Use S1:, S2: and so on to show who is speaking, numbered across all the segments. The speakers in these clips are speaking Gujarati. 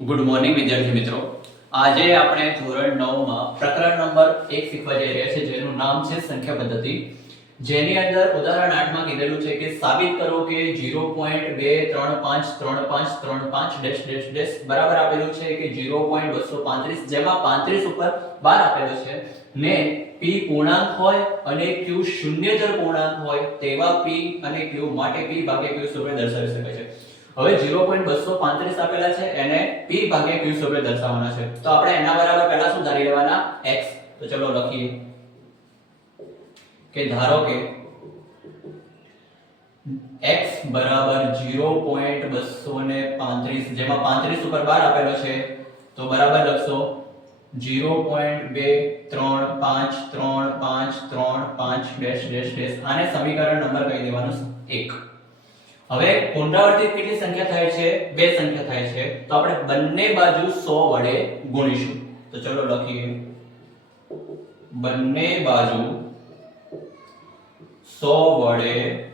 S1: ગુડ મોર્નિંગ વિદ્યાર્થી મિત્રો. આજે આપણે ધોરણ 9 માં પ્રકરણ નંબર એક શીખવા જઈ રહ્યા છે, જેનું નામ છે સંખ્યા પદ્ધતિ. જેની અંદર ઉદાહરણ 8 માં કીધેલું છે કે સાબિત કરો કે 0.2353535 ડેશ ડેશ ડેશ બરાબર આપેલું છે કે 0.235 જેમાં 35 ઉપર બાર આપેલો છે. ને પી પૂર્ણાંક હોય અને ક્યુ શૂન્ય જર પૂર્ણાંક હોય, તેવા પી અને ક્યુ માટે પી ભાગ્યા ક્યુ સ્વરૂપે દર્શાવી શકાય છે. હવે 0.235 આપેલા છે, એને p ભાગ્યા q સ્વરૂપે દર્શાવવાના છે. તો આપણે એના બરાબર પહેલા શું ધારી લેવાના? x. તો ચલો લખીએ. કે ધારો કે x બરાબર 0.235 જેમાં 35 ઉપર 12 આપેલો છે, તો બરાબર લખશો. 0.2353535 ડેશ ડેશ ડેશ. આને સમીકરણ નંબર કહી દેવાનું 1 હવે પુનરાવર્તિત કેટલી સંખ્યા થાય છે? બે સંખ્યા થાય છે. તો આપણે બંને બાજુ 100 વડે ગુણીશું. તો ચલો લખીએ. બંને બાજુ 100 વડે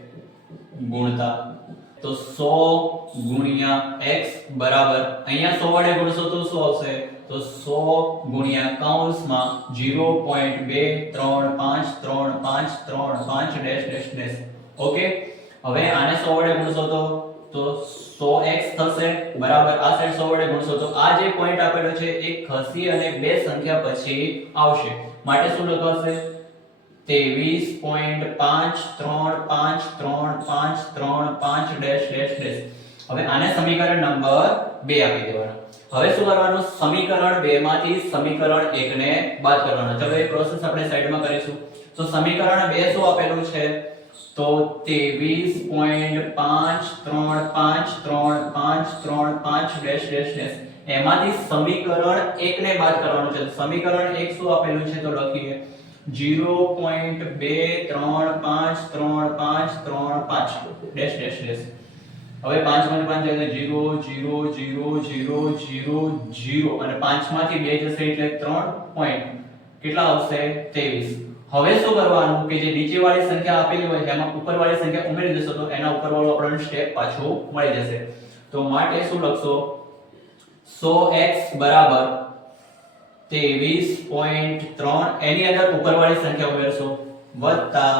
S1: ગુણતા. તો 100 ગુણ્યા x બરાબર. અહીંયા 100 વડે ગુણશો તો શું આવશે? તો 100 ગુણ્યા કૌંસમાં 0.2353535 ડેશ ડેશ ડેશ. ઓકે? હવે આને 100 વડે ગુણશો તો તો 100x થશે, બરાબર? આ સાઈડ 100 વડે ગુણશો તો આ જે પોઈન્ટ આપેલો છે એ ખસી અને બે સંખ્યા પછી આવશે. માટે શું લખાશે? 23.535353 ડેશ ડેશ ડેશ. હવે આને સમીકરણ નંબર 2 આપી દેવાનો. હવે શું કરવાનું? સમીકરણ 2 માંથી સમીકરણ 1 ને બાદ કરવાનો. ચલો એ પ્રોસેસ આપણે સાઈડમાં કરીશું. તો સમીકરણ 2 શું આપેલું છે? તો 23.535335 ડેશ ડેશ ડેશ. એમાંથી સમીકરણ એક ને બાદ કરવાનું છે. સમીકરણ એક શું આપેલું છે તો લખીએ. 0.2353535 ડેશ ડેશ ડેશ. હવે 5 માંથી 5 જાય તો 0 0 0 0 0 અને 5 માંથી 2 જશે એટલે 3 પોઈન્ટ. કેટલા આવશે? 23 હવે શું કરવાનું કે જે નીચેવાળી સંખ્યા આપેલી હોય એમાં ઉપરવાળી સંખ્યા ઉમેરી દેશો, તો એના ઉપરવાળું આપણને સ્ટેપ પાછું મળી જશે. તો માટે શું લખશો? 100x બરાબર 23.3 એની અંદર ઉપરવાળી સંખ્યા ઉમેરશો. વત્તા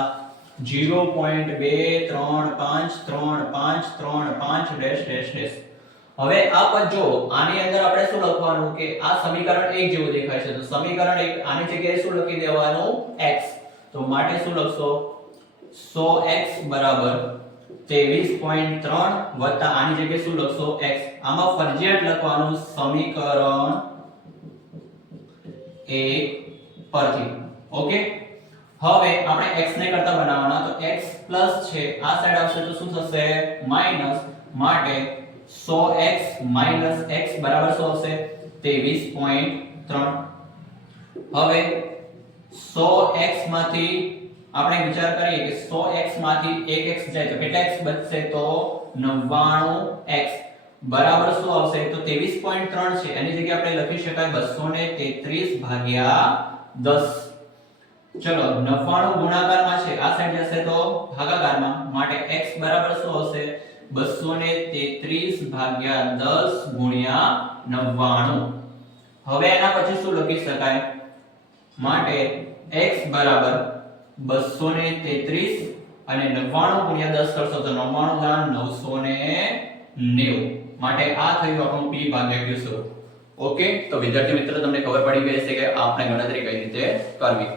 S1: 0.2353535 ડેશ ડેશ ડેશ. હવે આ પદ જો આની અંદર આપણે શું લખવાનું કે આ સમીકરણ 1 જેવું દેખાય છે, તો સમીકરણ 1 આની જગ્યાએ શું લખી દેવાનું? X. તો માટે શું લખશો? 100x બરાબર 23.3 વત્તા આની જગ્યાએ શું લખશો? X. આમાં ફરજિયાત લખવાનું સમીકરણ 1 પરથી. ઓકે હવે આપણે x ને કરતા બનાવવાના, તો x પ્લસ છે, આ સાઈડ આવશે તો શું થશે? માઇનસ માટે 100x માઇનસ x બરાબર શું આવશે 23.3 હવે 100x માંથી આપણે વિચાર કરીએ કે 100x માંથી 1x જાય તો કેટલા x બચશે? તો 99x બરાબર શું આવશે, તો 23.3 છે. એની જગ્યાએ આપણે લખી શકાય 233 ભાગ્યા 10 ચલો 99 ગુણાકારમાં છે. આ સાઈડ જશે તો ભાગાકારમાં. માટે x બરાબર આવશે 233 ભાગ્યા દસ ગુણ્યા 99 હવે એના પછી શું લખી શકાય? માટે x બરાબર 233 અને 99 ગુણ્યા દસ કરશો તો નવ્વાણું હજાર નવસો ને નેવું. માટે આ થયું આપણું p ભાગ્યા સ્વરૂપ ઓકે, તો વિદ્યાર્થી મિત્રો, તમને ખબર પડી ગઈ હશે કે આપણે ગણતરી કઈ રીતે કરવી.